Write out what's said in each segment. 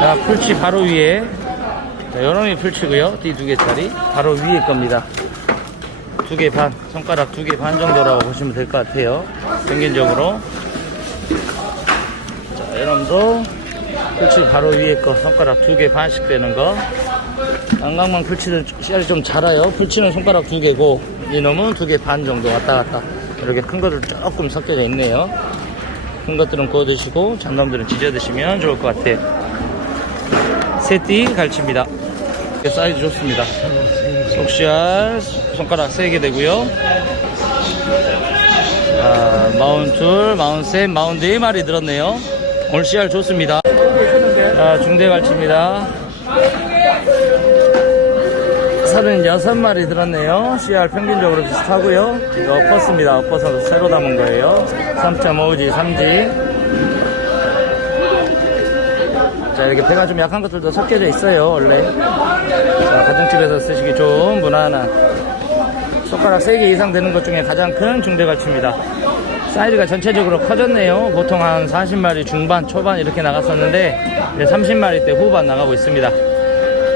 자, 풀치 바로 위에. 자, 요놈이 풀치고요. 뒤 두 개짜리. 바로 위에 겁니다. 두 개 반, 손가락 두 개 반 정도라고 보시면 될 것 같아요. 평균적으로. 자, 이놈도 풀치 바로 위에 거, 손가락 두 개 반씩 되는 거. 안강망 풀치는 씨알이 좀 자라요. 풀치는 손가락 두 개고, 이놈은 두 개 반 정도 왔다 갔다. 이렇게 큰 것들 조금 섞여져 있네요. 큰 것들은 구워 드시고, 잔놈들은 지져 드시면 좋을 것 같아요. 새띠 갈치입니다. 사이즈 좋습니다. 속시알 손가락 3개 되고요. 아, 마운둘, 마운셋, 마운 4마리 들었네요. 오늘 씨알 좋습니다. 자, 중대 갈치입니다. 36마리 들었네요. 씨알 평균적으로 비슷하고요. 이거 엎었습니다. 엎어서 새로 담은 거예요. 3.5지, 3지. 자, 이렇게 배가 좀 약한 것들도 섞여져 있어요, 원래. 자, 가정집에서 쓰시기 좋은 무난한 손가락 3개 이상 되는 것 중에 가장 큰 중대갈치입니다. 사이즈가 전체적으로 커졌네요. 보통 한 40마리 중반, 초반 이렇게 나갔었는데 이제 30마리 대 후반 나가고 있습니다.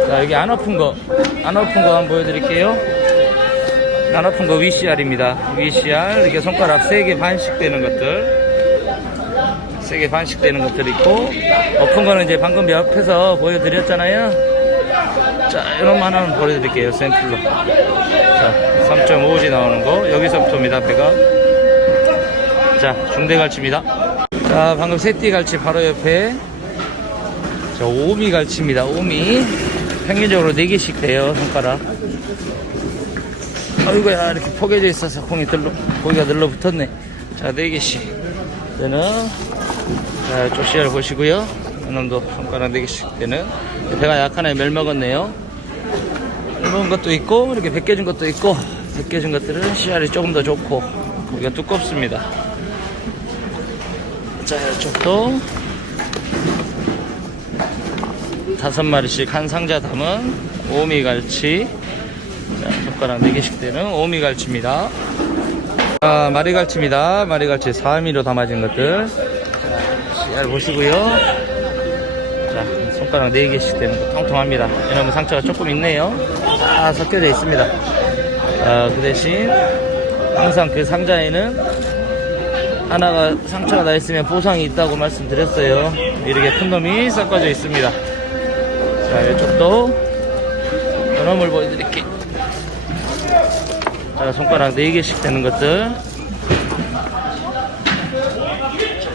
자, 여기 안 엎은 거, 안 엎은 거 한번 보여드릴게요. 안 엎은 거 VCR입니다. VCR, 이렇게 손가락 3개 반씩 되는 것들. 3개 반씩 되는 것들 있고, 엎은 거는 이제 방금 옆에서 보여드렸잖아요. 자, 이런 하나는 보여드릴게요, 샘플로. 자, 3.5지 나오는 거. 여기서부터입니다, 배가. 자, 중대갈치입니다. 자, 방금 새띠 갈치 바로 옆에. 자, 오미 갈치입니다, 오미. 평균적으로 4개씩 돼요, 손가락. 아이고야, 이렇게 포개져 있어서 공이 들러, 고기가 늘러붙었네. 자, 4개씩. 되는, 자, 조시알 보시고요. 이놈도 손가락 4개씩 되는. 배가 약하네, 멸 먹었네요. 얇은 것도 있고, 이렇게 벗겨진 것도 있고, 벗겨진 것들은 씨알이 조금 더 좋고, 고기가 두껍습니다. 자, 이쪽도 다섯 마리씩 한 상자 담은 오미갈치. 자, 손가락 4개씩 되는 오미갈치입니다. 자, 마리갈치입니다. 마리갈치 4미로 담아진 것들. 자, 씨알 보시고요. 자, 손가락 4개씩 되는 거 통통합니다. 이놈은 상처가 조금 있네요. 다 섞여져 있습니다. 자, 그 대신 항상 그 상자에는 하나가 상처가 나 있으면 보상이 있다고 말씀드렸어요. 이렇게 큰 놈이 섞어져 있습니다. 자, 이쪽도 이놈을 보여드릴게요. 자, 손가락 4개씩 되는 것들.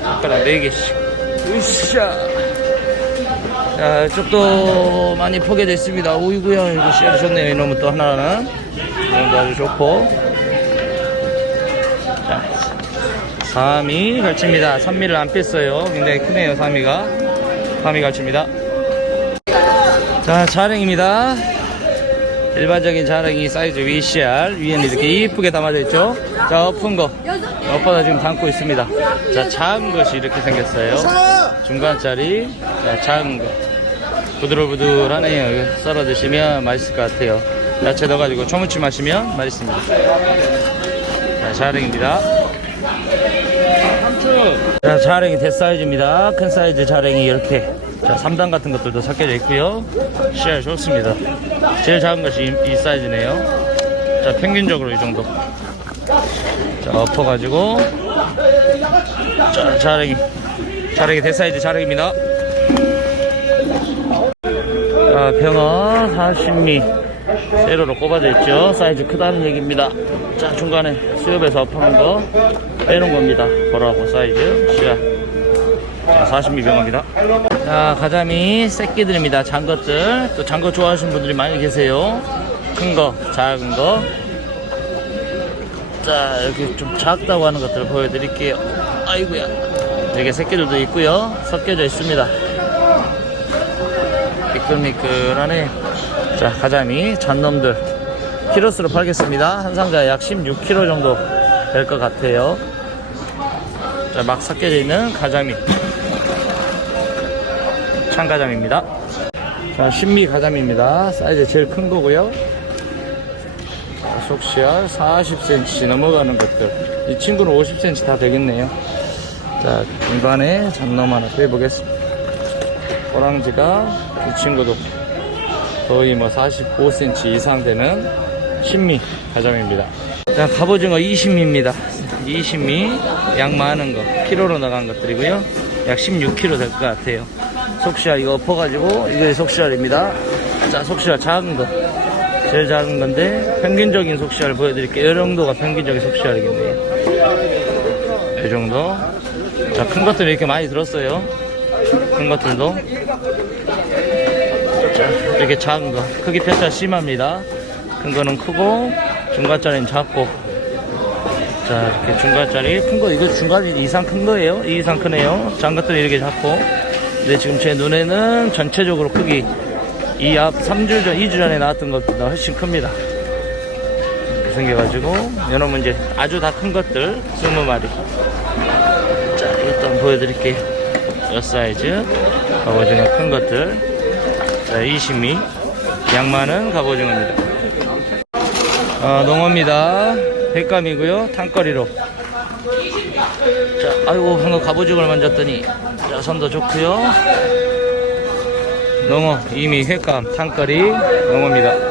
손가락 4개씩. 으쌰. 자, 이쪽도 많이 포개져 있습니다. 오이구요. 이거 씨알이 좋네요. 이놈은 또 하나는. 이놈도 아주 좋고. 자, 3미 갈치입니다. 3미를 안 뺐어요. 굉장히 크네요, 3미가. 3미 갈치입니다. 자, 자랭입니다. 일반적인 자랭이 사이즈 VCR. 위에는 이렇게 이쁘게 담아져 있죠. 자, 엎은 거. 엎어서 지금 담고 있습니다. 자, 작은 것이 이렇게 생겼어요. 중간짜리. 자, 작은 거. 부들부들하네요. 썰어 드시면 맛있을 것 같아요. 야채 넣어가지고 초무침 마시면 맛있습니다. 자, 자랭입니다. 자, 자랭이 대사이즈입니다. 큰 사이즈 자랭이 이렇게. 자, 3단 같은 것들도 섞여져 있고요. 씨알 좋습니다. 제일 작은 것이 이, 이 사이즈네요. 자, 평균적으로 이 정도. 자, 엎어가지고. 자, 자랭이. 자랭이 대사이즈 자랭입니다. 자, 병어 40미. 세로로 꼽아져 있죠. 사이즈 크다는 얘기입니다. 자, 중간에 수협에서 엎어놓은 거 빼놓은 겁니다. 보라고 사이즈. 씨알. 자, 40미 병어입니다. 자, 가자미 새끼들입니다. 잔 것들. 또잔거 좋아하시는 분들이 많이 계세요. 큰 거, 작은 거. 자, 이렇게 좀 작다고 하는 것들을 보여드릴게요. 아이고야. 이렇게 새끼들도 있고요. 섞여져 있습니다. 미끌미끌하네. 자, 가자미, 잔놈들. 키로수로 팔겠습니다. 한 상자에 약 16kg 정도 될 것 같아요. 자, 막 섞여져 있는 가자미. 참가자미입니다. 자, 신미 가자미입니다. 사이즈 제일 큰 거고요. 자, 속시알 40cm 넘어가는 것들. 이 친구는 50cm 다 되겠네요. 자, 중간에 잔놈 하나 빼보겠습니다. 꼬랑지가 이 친구도 거의 뭐 45cm 이상 되는 신미 가정입니다. 자, 갑오징어 20미입니다. 20미, 양 많은 거, 키로로 나간 것들이고요. 약 16kg 될 것 같아요. 속시알 이거 엎어가지고, 이게 속시알입니다. 자, 속시알 작은 거. 제일 작은 건데, 평균적인 속시알 보여드릴게요. 이 정도가 평균적인 속시알이겠네요. 이 정도. 자, 큰 것들이 이렇게 많이 들었어요. 큰 것들도. 자, 이렇게 작은 거. 크기 편차 심합니다. 큰 거는 크고, 중간짜리는 작고. 자, 이렇게 중간짜리. 큰 거, 이거 중간 이상 큰 거예요. 이 이상 크네요. 작은 것들은 이렇게 작고. 근데 지금 제 눈에는 전체적으로 크기, 이 앞 3주 전, 2주 전에 나왔던 것보다 훨씬 큽니다. 생겨가지고, 이놈은 이제 아주 다 큰 것들, 20마리. 자, 한번 보여드릴게요. 이 사이즈. 갑오징어 큰 것들. 자, 20미. 양 많은 갑오징어입니다. 어, 농어입니다. 백감이고요. 탕거리로. 자, 아이고, 방금 갑오징어를 만졌더니, 자, 선도 좋고요 농어, 이미 횟감, 탕거리, 농어입니다.